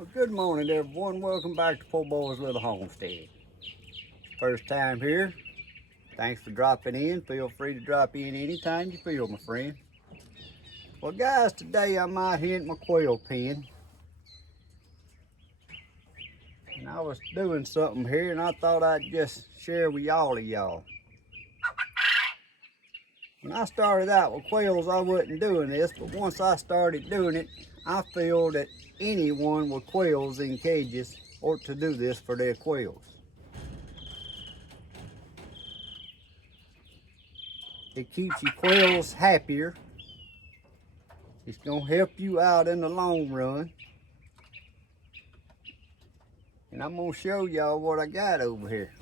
Well, good morning, everyone. Welcome back to Poorboys Little Homestead. First time here. Thanks for dropping in. Feel free to drop in anytime you feel, my friend. Well, guys, today I'm out here at my quail pen. And I was doing something here, and I thought I'd just share with all of y'all. When I started out with quails, I wasn't doing this, but once I started doing it, I feel that anyone with quails in cages ought to do this for their quails. It keeps your quails happier. It's gonna help you out in the long run. And I'm gonna show y'all what I got over here.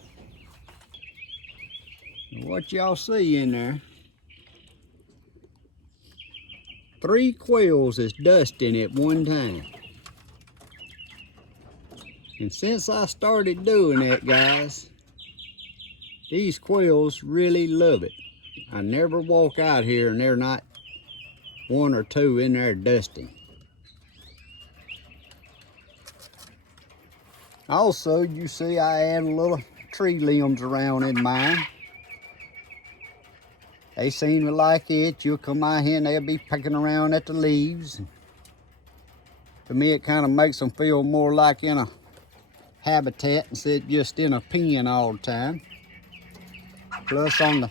And what y'all see in there, 3 quails is dusting at one time. And since I started doing that, guys, these quails really love it. I never walk out here and they're not 1 or 2 in there dusting. Also, you see I add a little tree limbs around in mine. They seem to like it. You'll come out here and they'll be pecking around at the leaves. To me, it kind of makes them feel more like in a habitat instead of just in a pen all the time. Plus, on the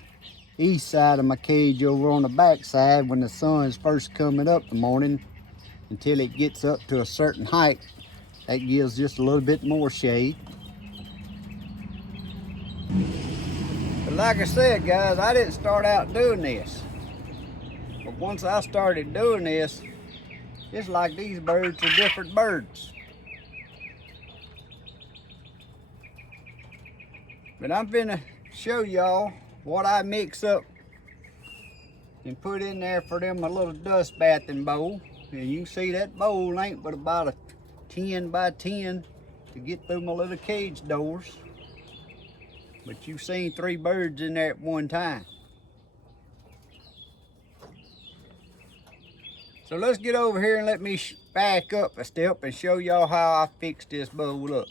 east side of my cage over on the back side, when the sun's first coming up in the morning until it gets up to a certain height, that gives just a little bit more shade. But like I said, guys, I didn't start out doing this. But once I started doing this, it's like these birds are different birds. But I'm gonna show y'all what I mix up and put in there for them a little dust bathing bowl. And you can see that bowl ain't but about a 10 by 10 to get through my little cage doors. But you've seen 3 birds in there at one time. So let's get over here and let me back up a step and show y'all how I fixed this bowl up.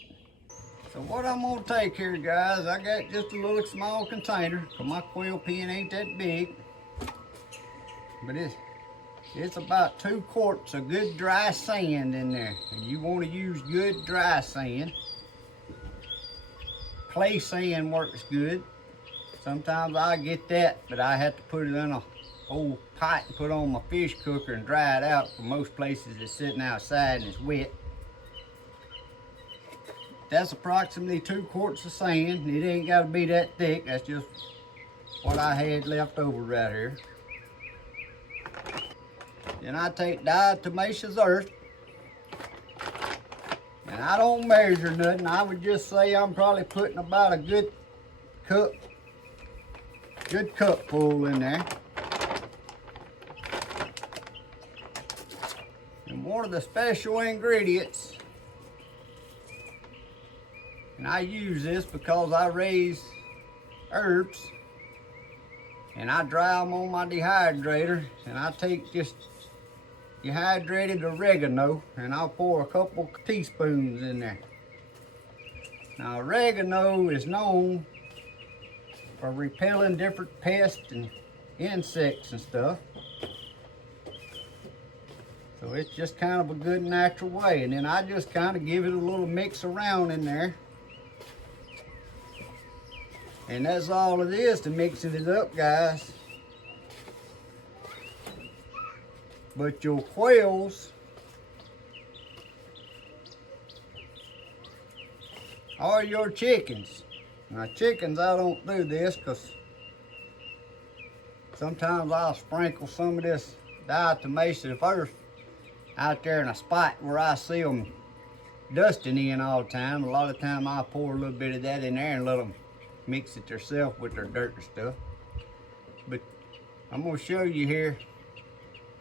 So what I'm gonna take here, guys, I got just a little small container, because my quail pen ain't that big. But it's about 2 quarts of good dry sand in there. And you want to use good dry sand. Clay sand works good. Sometimes I get that, but I have to put it in a old pot and put on my fish cooker and dry it out. For most places it's sitting outside and it's wet. That's approximately 2 quarts of sand. It ain't got to be that thick. That's just what I had left over right here. Then I take diatomaceous earth. And I don't measure nothing. I would just say I'm probably putting about a good cupful in there. And one of the special ingredients, and I use this because I raise herbs and I dry them on my dehydrator, and I take just dehydrated oregano and I'll pour a couple teaspoons in there. Now, oregano is known for repelling different pests and insects and stuff. So it's just kind of a good natural way. And then I just kind of give it a little mix around in there. And that's all it is to mixing it up, guys. But your quails are your chickens. Now, chickens, I don't do this because sometimes I'll sprinkle some of this diatomaceous earth out there in a spot where I see them dusting in all the time. A lot of time I'll pour a little bit of that in there and let them mix it themselves with their dirt and stuff. But I'm going to show you here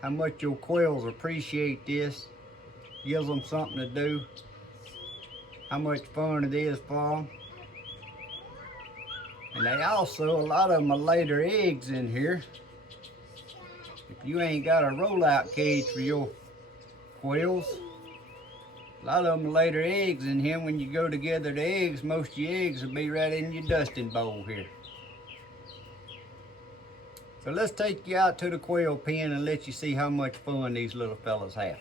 how much your quails appreciate this. Gives them something to do. How much fun it is for them. And they also, a lot of them will lay their eggs in here. If you ain't got a rollout cage for your quails, A lot of them lay their eggs in here. When you go to gather the eggs, most of your eggs will be right in your dusting bowl here. So let's take you out to the quail pen and let you see how much fun these little fellas have.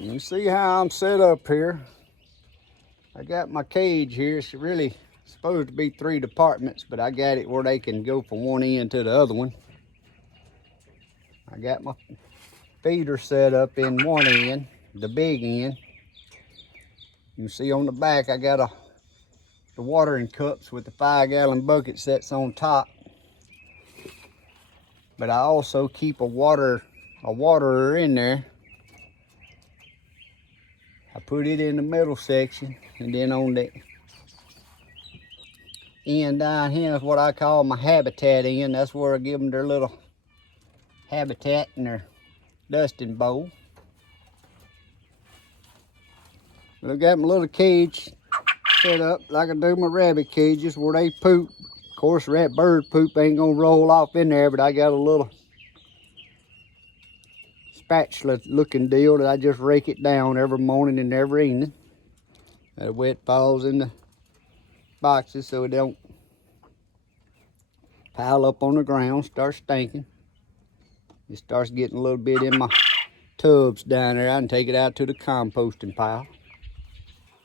You see how I'm set up here. I got my cage here. It's really supposed to be 3 departments, but I got it where they can go from one end to the other one. I got my feeder set up in one end, the big end. You can see on the back I got the watering cups with the 5-gallon bucket sets on top. But I also keep a waterer in there. I put it in the middle section, and then on the end down here is what I call my habitat end. That's where I give them their little habitat in their dusting bowl. But I got my little cage set up like I do my rabbit cages where they poop. Of course, that bird poop ain't gonna roll off in there, but I got a little spatula looking deal that I just rake it down every morning and every evening. That wet falls in the boxes so it don't pile up on the ground, start stinking. It starts getting a little bit in my tubs down there. I can take it out to the composting pile.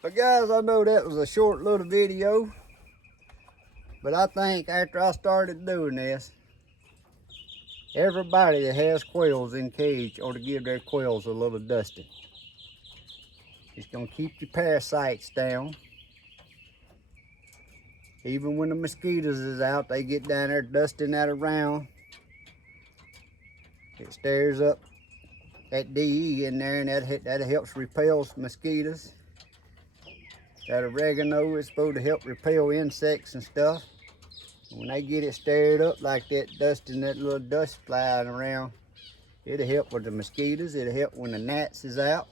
But guys, I know that was a short little video, but I think after I started doing this, everybody that has quails in cage ought to give their quails a little dusting. It's gonna keep your parasites down. Even when the mosquitoes is out, they get down there dusting that around. It stirs up that DE in there, and that helps repel mosquitoes. That oregano is supposed to help repel insects and stuff. When they get it stirred up like that, dusting that little dust flying around, it'll help with the mosquitoes. It'll help when the gnats is out.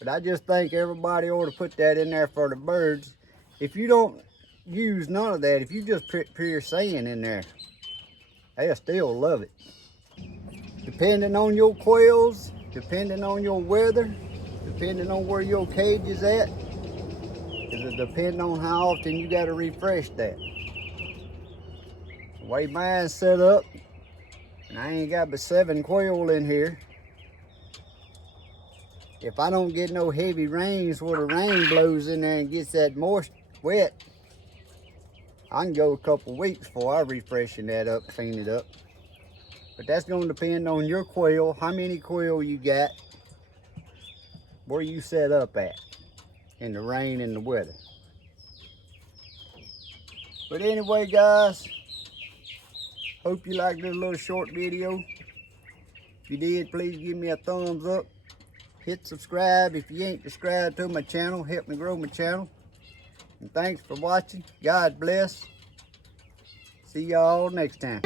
But I just think everybody ought to put that in there for the birds. If you don't use none of that, if you just put pure sand in there, they'll still love it. Depending on your quails, depending on your weather, depending on where your cage is at, it'll depend on how often you got to refresh that. The way mine's set up, and I ain't got but 7 quail in here. If I don't get no heavy rains where the rain blows in there and gets that moist, wet, I can go a couple weeks before I refreshen that up, clean it up. But that's going to depend on your quail, how many quail you got, where you set up at in the rain and the weather. But anyway, guys, hope you liked this little short video. If you did, please give me a thumbs up. Hit subscribe if you ain't subscribed to my channel. Help me grow my channel. And thanks for watching. God bless. See y'all next time.